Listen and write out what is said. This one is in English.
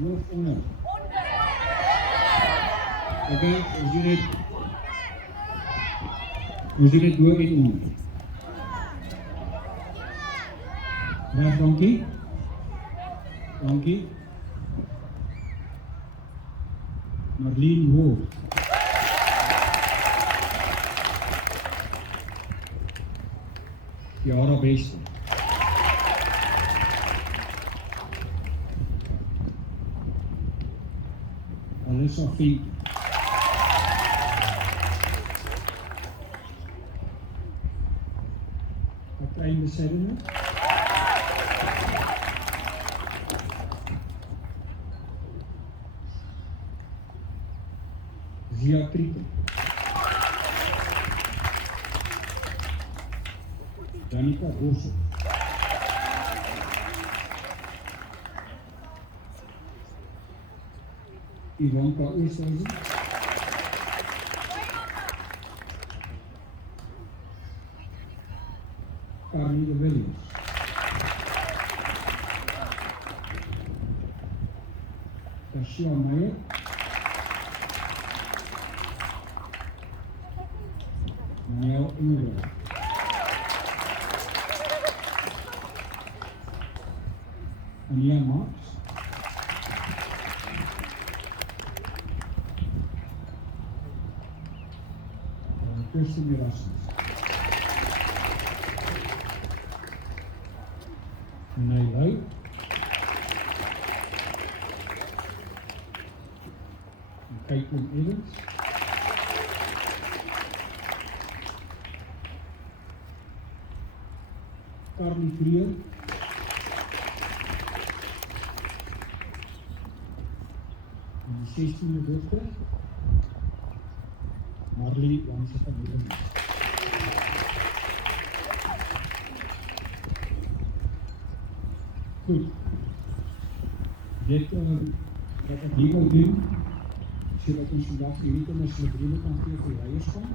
Hoog of onder. Okay, ons doen dit bo en onder. Reg, dankie. Dankie. Marlene Hoog. Jara Beste. Alissa Fink. Katrein Besedene. Zia Krieken. Danica Bosse. Ivanka Oosthuizen. Carly de Williams. Tashia Meyer. Nel Ingeberg. Ania Max. Kirsten Erasmus. Renee Lui. Caitlin Evans. Carly Kriel. En de 16e dochter. Marlie Wanse van Hoeden. Goed. Dit wat ek hier wil doen, sodat ons vandag hierdie kinders hulle briewe kan gee vir leierskap.